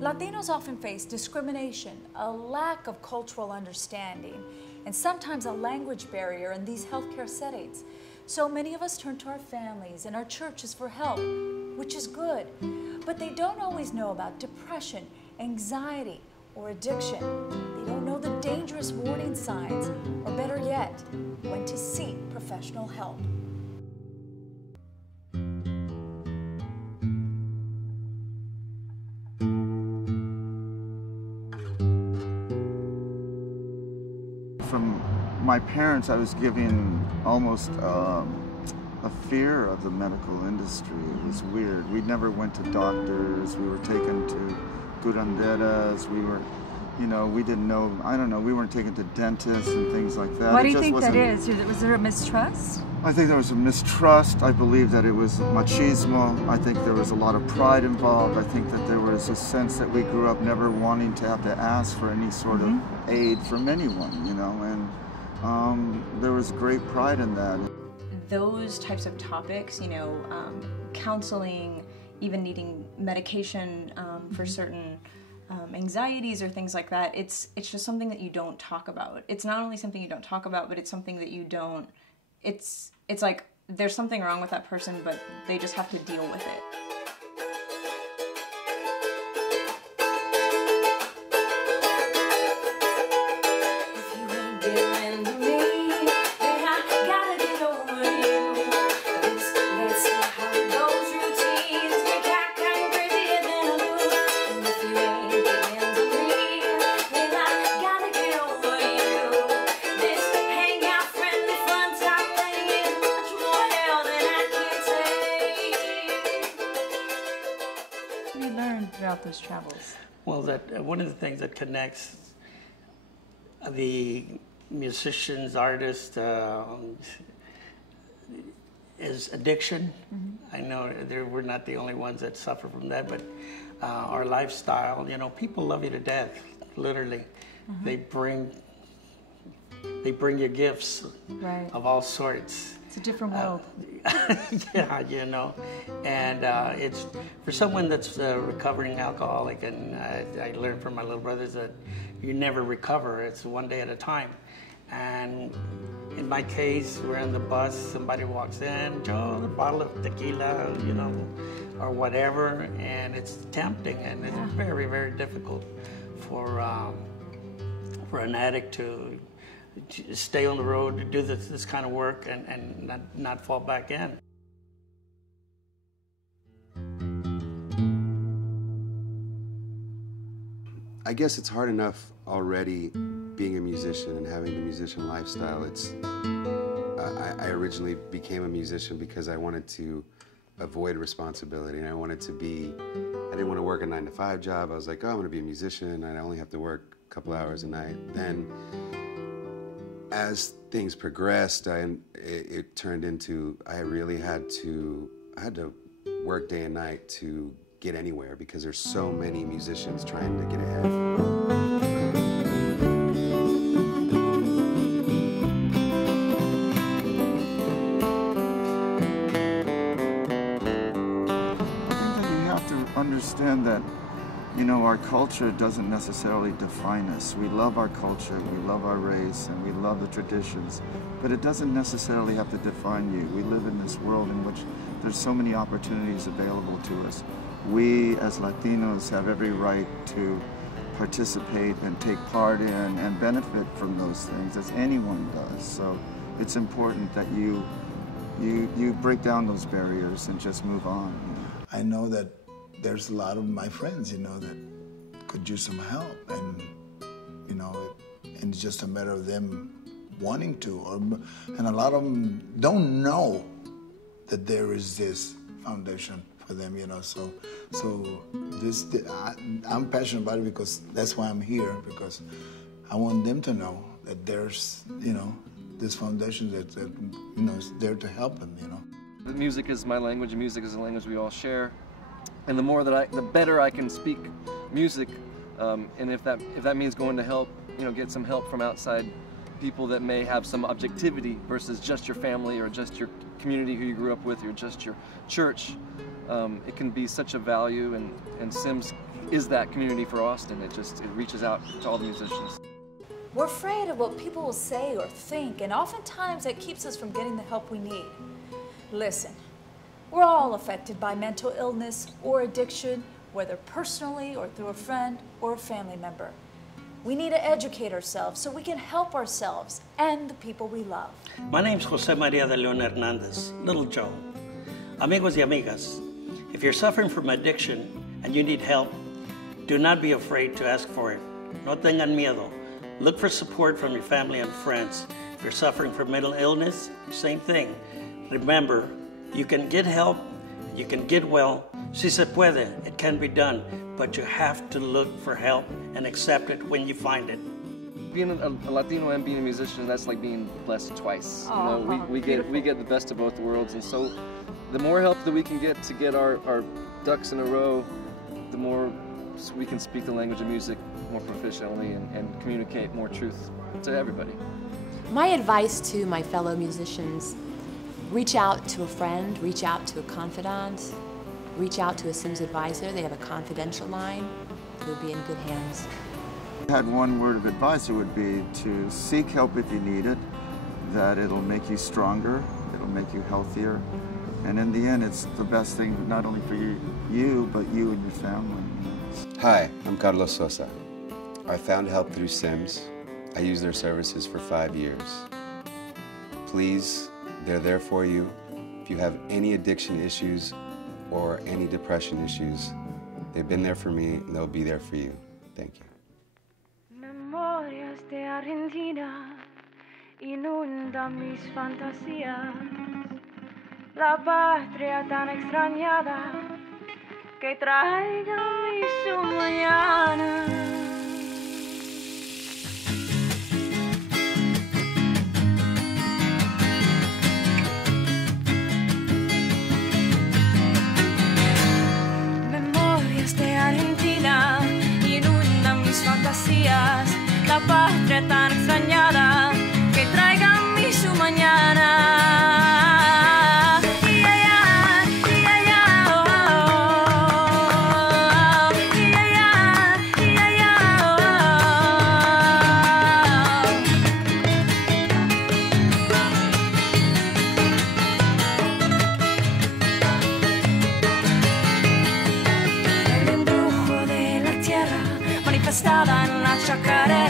Latinos often face discrimination, a lack of cultural understanding, and sometimes a language barrier in these healthcare settings. So many of us turn to our families and our churches for help, which is good. But they don't always know about depression, anxiety, or addiction. They don't know the dangerous warning signs, or better yet, when to seek professional help. From my parents, I was given almost a fear of the medical industry. It was weird. We never went to doctors. We were taken to curanderas. We were, you know, we didn't know, I don't know, we weren't taken to dentists and things like that. What do you think that is? Was there a mistrust? I think there was a mistrust. I believe that it was machismo. I think there was a lot of pride involved. I think that there was a sense that we grew up never wanting to have to ask for any sort of aid from anyone, you know, and there was great pride in that. Those types of topics, you know, counseling, even needing medication for certain anxieties or things like that, it's just something that you don't talk about. It's not only something you don't talk about, but it's something that you don't, it's like there's something wrong with that person, but they just have to deal with it. Throughout those travels? Well, one of the things that connects the musicians, artists, is addiction. I know we're not the only ones that suffer from that, but our lifestyle, you know, people love you to death, literally. They bring you gifts of all sorts. It's a different world. Yeah, you know, and it's for someone that's a recovering alcoholic, and I learned from my little brothers that you never recover. It's one day at a time. And in my case, we're on the bus, somebody walks in, Joe, the bottle of tequila, you know, or whatever, and it's tempting, and it's very, very difficult for an addict to stay on the road, to do this kind of work, and not fall back in. I guess it's hard enough already being a musician and having the musician lifestyle. I originally became a musician because I wanted to avoid responsibility, and I didn't want to work a 9-to-5 job. I was like, oh, I'm going to be a musician, and I only have to work a couple hours a night. Then, as things progressed, it turned into I had to work day and night to get anywhere because there's so many musicians trying to get ahead. I think that we have to understand that, you know, our culture doesn't necessarily define us. We love our culture, we love our race, and we love the traditions, but it doesn't necessarily have to define you. We live in this world in which there's so many opportunities available to us. We, as Latinos, have every right to participate and take part in and benefit from those things, as anyone does. So it's important that you break down those barriers and just move on. You know? I know that there's a lot of my friends, you know, that could use some help, and you know, and it's just a matter of them wanting to, and a lot of them don't know that there is this foundation for them, you know. So I'm passionate about it because that's why I'm here, because I want them to know that there's, you know, this foundation that you know, is there to help them, you know. The music is my language, and music is a language we all share. And the better I can speak music, and if that means going to help, you know, get some help from outside people that may have some objectivity versus just your family or just your community who you grew up with or just your church. It can be such a value, and Sims is that community for Austin. It reaches out to all the musicians. We're afraid of what people will say or think, and oftentimes that keeps us from getting the help we need. Listen, we're all affected by mental illness or addiction, whether personally or through a friend or a family member. We need to educate ourselves so we can help ourselves and the people we love. My name's Jose Maria de Leon Hernandez, Little Joe. Amigos y amigas, if you're suffering from addiction and you need help, do not be afraid to ask for it. No tengan miedo. Look for support from your family and friends. If you're suffering from mental illness, same thing. Remember, you can get help, you can get well. Si se puede, it can be done, but you have to look for help and accept it when you find it. Being a Latino and being a musician, that's like being blessed twice. You know, we get the best of both worlds, and so the more help that we can get to get our ducks in a row, the more we can speak the language of music more proficiently and communicate more truth to everybody. My advice to my fellow musicians: reach out to a friend, reach out to a confidant, reach out to a Sims advisor. They have a confidential line. You'll be in good hands. If I had one word of advice, it would be to seek help if you need it, that it'll make you stronger, it'll make you healthier, and in the end, it's the best thing not only for you but you and your family. Hi, I'm Carlos Sosa. I found help through Sims. I used their services for 5 years. Please, they're there for you. If you have any addiction issues or any depression issues, they've been there for me and they'll be there for you. Thank you. Memorias de Argentina inundan mis fantasías, la patria tan extrañada que traiga mi su mañana. Memorias de Argentina inundan mis fantasías, la patria tan extrañada que traiga mi su mañana. Manifestada en la chacarera.